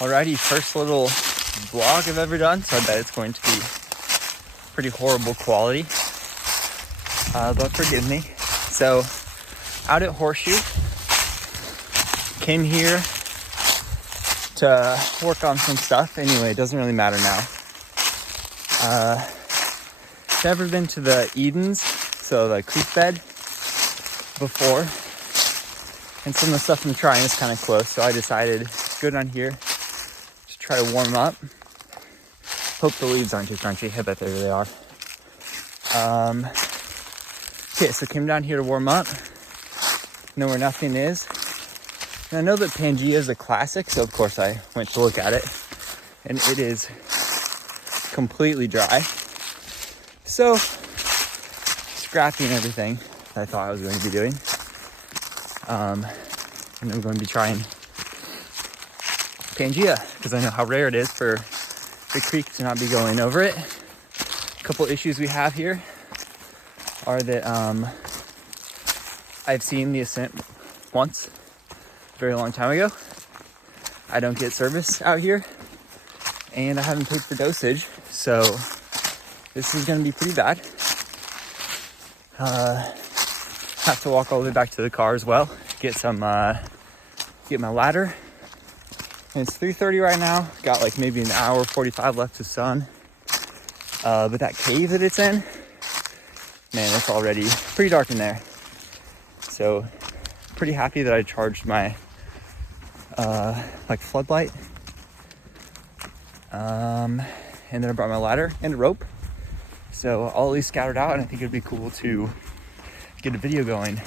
Alrighty, first little vlog I've ever done, so I bet it's going to be pretty horrible quality, but forgive me. So, out at Horseshoe, came here to work on some stuff. Anyway, it doesn't really matter now. Never been to the Edens, so the creek bed, before, and some of the stuff I'm trying is kind of close, so I decided go down here to try to warm up. Hope the leaves aren't too crunchy. I bet they really are. Okay, so came down here to warm up. Know where nothing is. And I know that Pangea is a classic, so of course I went to look at it. And it is completely dry. So, scrapping everything that I thought I was going to be doing. And I'm going to be trying Pangea, because I know how rare it is for the creek to not be going over it. A couple issues we have here are that I've seen the ascent once, a very long time ago. I don't get service out here, and I haven't paid for dosage, so this is gonna be pretty bad. Have to walk all the way back to the car as well, get my ladder. And it's 3:30 right now. Got like maybe an hour 45 left to sun. But that cave that it's in, man, it's already pretty dark in there. So pretty happy that I charged my like floodlight. And then I brought my ladder and a rope. So I'll at least scout it out, and I think it'd be cool to get a video going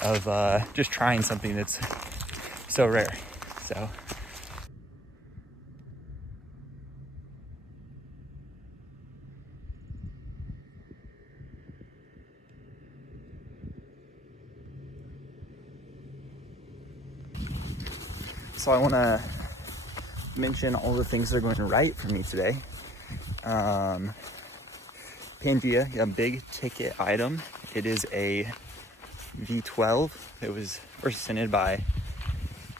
of just trying something that's so rare. So I want to mention all the things that are going right for me today. Pangea, a big ticket item. It is a V12. It was presented by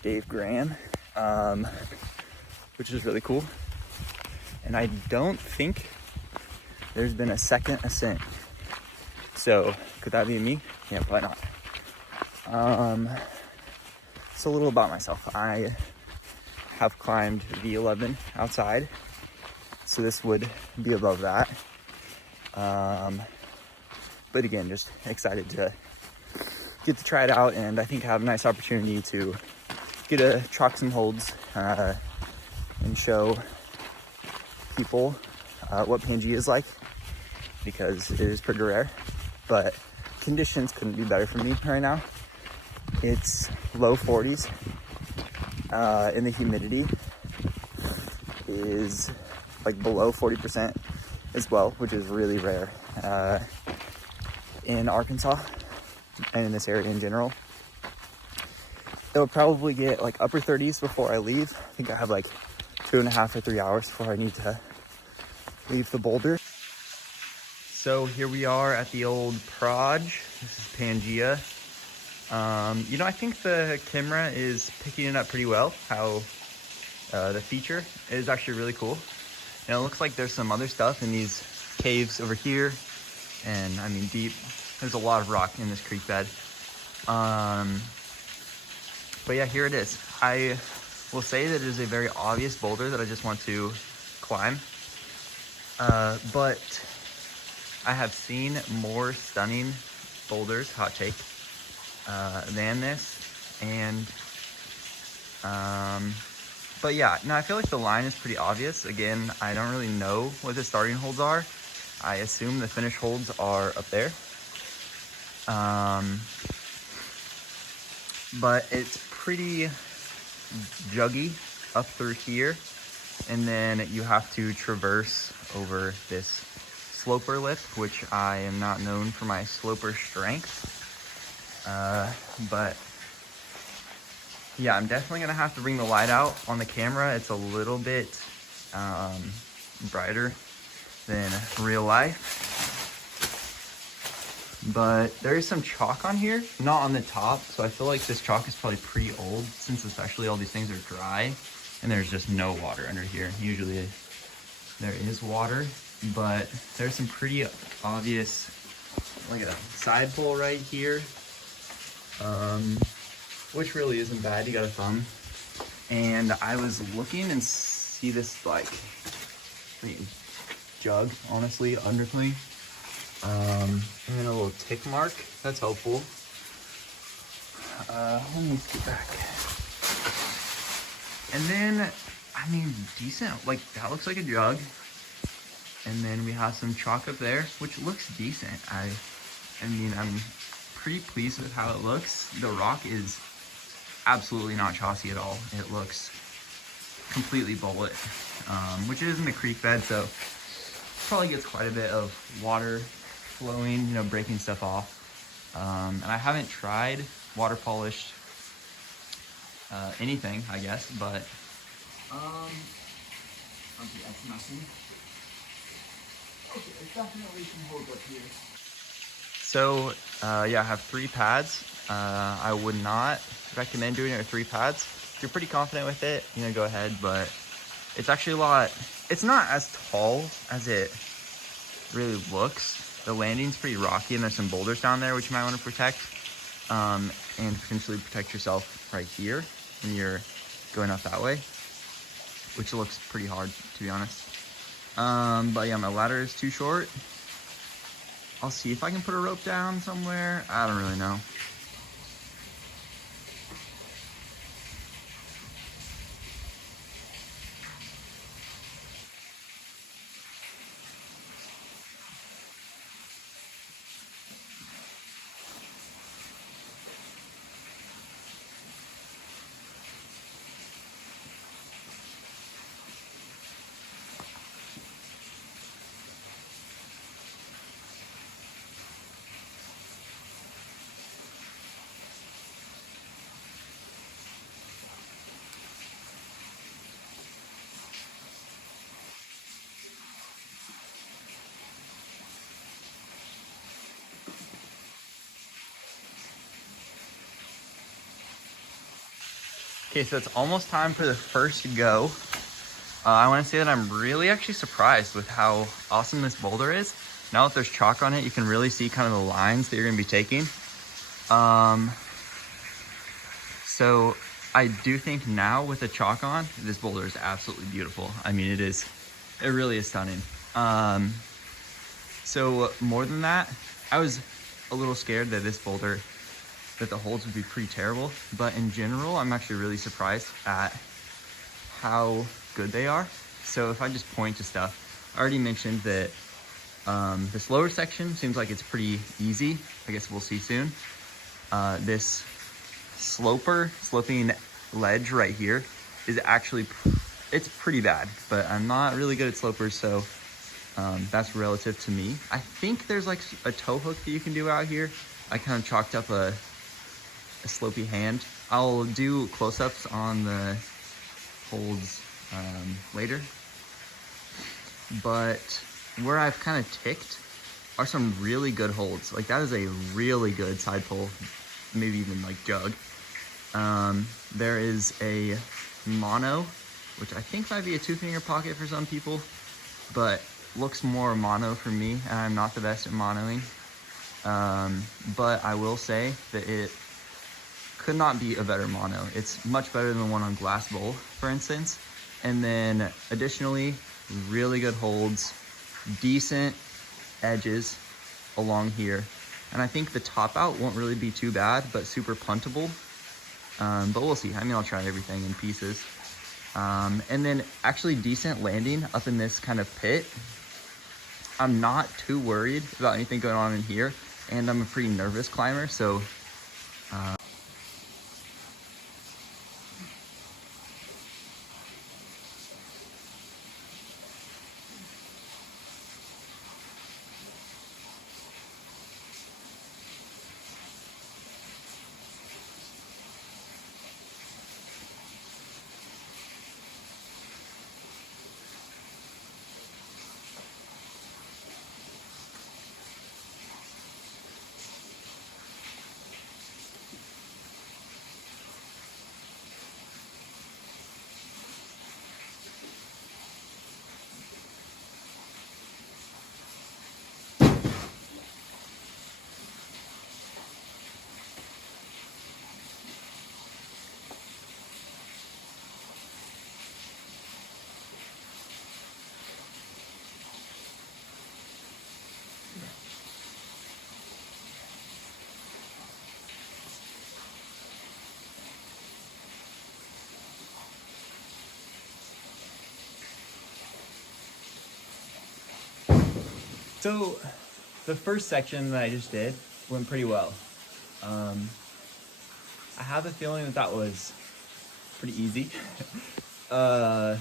Dave Graham, which is really cool. And I don't think there's been a second ascent. So could that be me? Yeah, probably not. So a little about myself. I have climbed V11 outside, so this would be above that. But again, just excited to get to try it out, and I think have a nice opportunity to get to chalk some holds and show people what Pangea is like, because it is pretty rare. But conditions couldn't be better for me right now. It's low 40s, and the humidity is like below 40% as well, which is really rare in Arkansas and in this area in general. It'll probably get like upper 30s before I leave. I think I have like 2.5 or 3 hours before I need to leave the boulder. So here we are at the old Proj. This is Pangea. You know, I think the camera is picking it up pretty well. How the feature is actually really cool. And it looks like there's some other stuff in these caves over here. And I mean, deep. There's a lot of rock in this creek bed. But yeah, here it is. I will say that it is a very obvious boulder that I just want to climb. But I have seen more stunning boulders, hot take, than this. And but yeah, no, I feel like the line is pretty obvious. Again, I don't really know what the starting holds are. I assume the finish holds are up there. But it's pretty juggy up through here. And then you have to traverse over this sloper lip, which I am not known for my sloper strength. But yeah, I'm definitely gonna have to bring the light out on the camera. It's a little bit brighter than real life. But there is some chalk on here, not on the top. So I feel like this chalk is probably pretty old, since especially all these things are dry. and there's just no water under here. Usually there is water, but there's some pretty obvious, like a side pole right here, which really isn't bad. You got a thumb. And I was looking and see this like freaking jug, honestly, underclean. And a little tick mark. That's helpful. Let me get back. And then, I mean, decent. Like, that looks like a jug. And then we have some chalk up there, which looks decent. I mean, I'm pretty pleased with how it looks. The rock is absolutely not chalky at all. It looks completely bullet, which is in the creek bed, so probably gets quite a bit of water flowing, you know, breaking stuff off. And I haven't tried water polished anything, I guess, but okay, that's nothing. Okay, it's definitely some holes up here. So yeah, I have 3 pads. I would not recommend doing it with 3 pads. If you're pretty confident with it, you know, go ahead, but it's actually a lot, it's not as tall as it really looks. The landing's pretty rocky and there's some boulders down there which you might want to protect, and potentially protect yourself right here when you're going up that way, which looks pretty hard, to be honest. But yeah, my ladder is too short. I'll see if I can put a rope down somewhere. I don't really know. Okay, so it's almost time for the first go. I want to say that I'm really actually surprised with how awesome this boulder is. Now that there's chalk on it, you can really see kind of the lines that you're going to be taking. So I do think now with the chalk on, this boulder is absolutely beautiful. I mean, it really is stunning. So more than that, I was a little scared that this boulder, that the holds would be pretty terrible, but in general, I'm actually really surprised at how good they are. So if I just point to stuff, I already mentioned that this lower section seems like it's pretty easy. I guess we'll see soon. This sloping ledge right here is actually, it's pretty bad, but I'm not really good at slopers, so that's relative to me. I think there's like a tow hook that you can do out here. I kind of chalked up a slopey hand. I'll do close-ups on the holds later, but where I've kind of ticked are some really good holds. Like that is a really good side pull, maybe even like jug. There is a mono, which I think might be a 2-finger pocket for some people, but looks more mono for me, and I'm not the best at monoing. But I will say that it could not be a better mono. It's much better than the one on Glass Bowl, for instance. And then additionally, really good holds, decent edges along here. And I think the top out won't really be too bad, but super puntable. But we'll see. I mean, I'll try everything in pieces. And then actually decent landing up in this kind of pit. I'm not too worried about anything going on in here, and I'm a pretty nervous climber, so So the first section that I just did went pretty well. I have a feeling that was pretty easy. I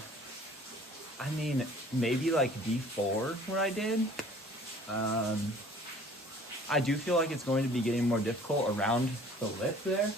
mean, maybe like V4 what I did. I do feel like it's going to be getting more difficult around the lip there.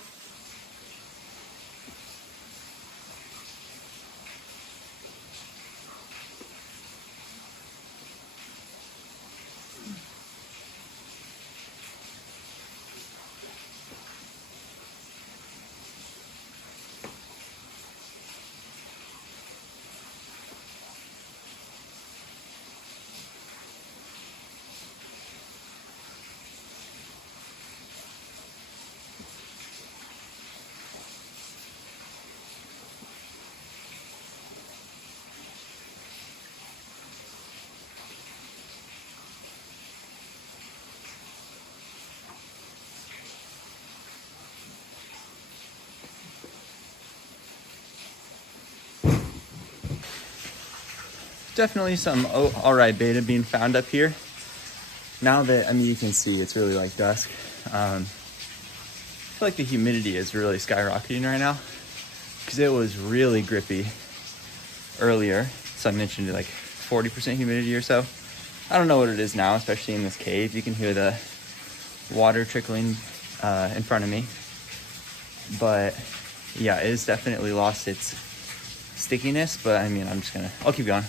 Definitely some alright beta being found up here. Now that, I mean, you can see it's really like dusk. I feel like the humidity is really skyrocketing right now because it was really grippy earlier. So I mentioned like 40% humidity or so. I don't know what it is now, especially in this cave. You can hear the water trickling in front of me. But yeah, it has definitely lost its stickiness, but I mean, I'll keep going.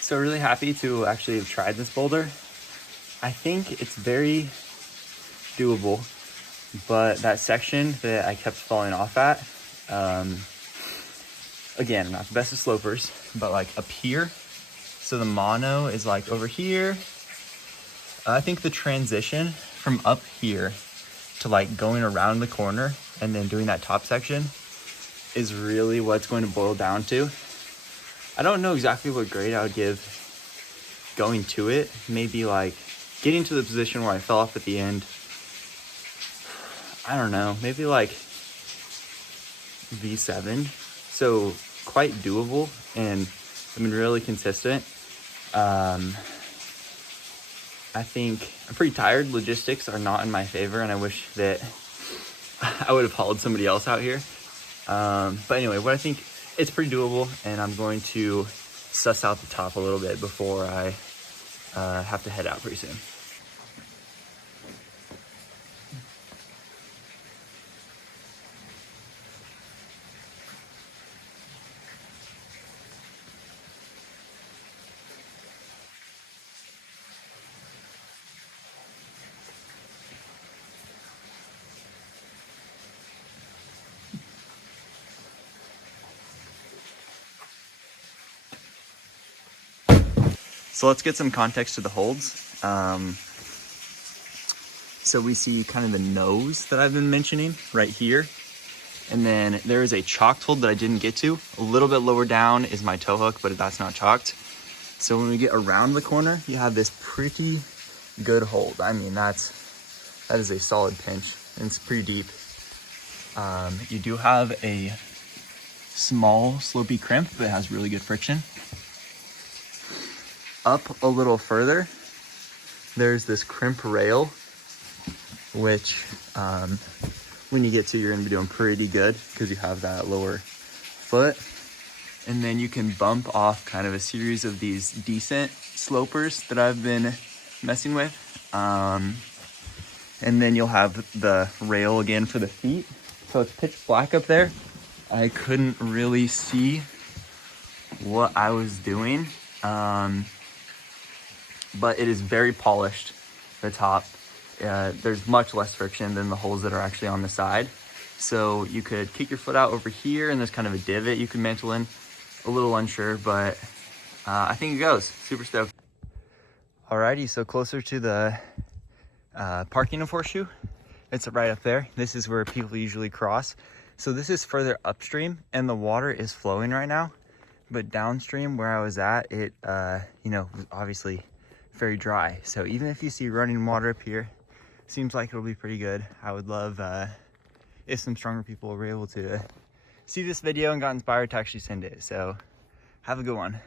So really happy to actually have tried this boulder. I think it's very doable, but that section that I kept falling off at, again, not the best of slopers, but like up here. So the mono is like over here. I think the transition from up here to like going around the corner and then doing that top section is really what it's going to boil down to. I don't know exactly what grade I would give going to it. Maybe like getting to the position where I fell off at the end. I don't know, maybe like V7. So quite doable and I mean really consistent. I think I'm pretty tired. Logistics are not in my favor and I wish that I would have followed somebody else out here. But anyway, what I think it's pretty doable and I'm going to suss out the top a little bit before I have to head out pretty soon. So let's get some context to the holds. So we see kind of the nose that I've been mentioning right here. And then there is a chalked hold that I didn't get to. A little bit lower down is my toe hook, but that's not chalked. So when we get around the corner, you have this pretty good hold. I mean, that's That is a solid pinch, and it's pretty deep. You do have a small slopey crimp that has really good friction. Up a little further, there's this crimp rail, which when you get to, you're gonna be doing pretty good because you have that lower foot. And then you can bump off kind of a series of these decent slopers that I've been messing with. And then you'll have the rail again for the feet. So it's pitch black up there. I couldn't really see what I was doing. But it is very polished, the top. There's much less friction than the holes that are actually on the side. So you could kick your foot out over here and there's kind of a divot you can mantle in. A little unsure, but I think it goes. Super stoked. Alrighty, so closer to the parking of Horseshoe. It's right up there. This is where people usually cross. So this is further upstream and the water is flowing right now. But downstream where I was at, it, you know, was obviously very dry. So even if you see running water up here, seems like it'll be pretty good. I would love if some stronger people were able to see this video and got inspired to actually send it. So have a good one.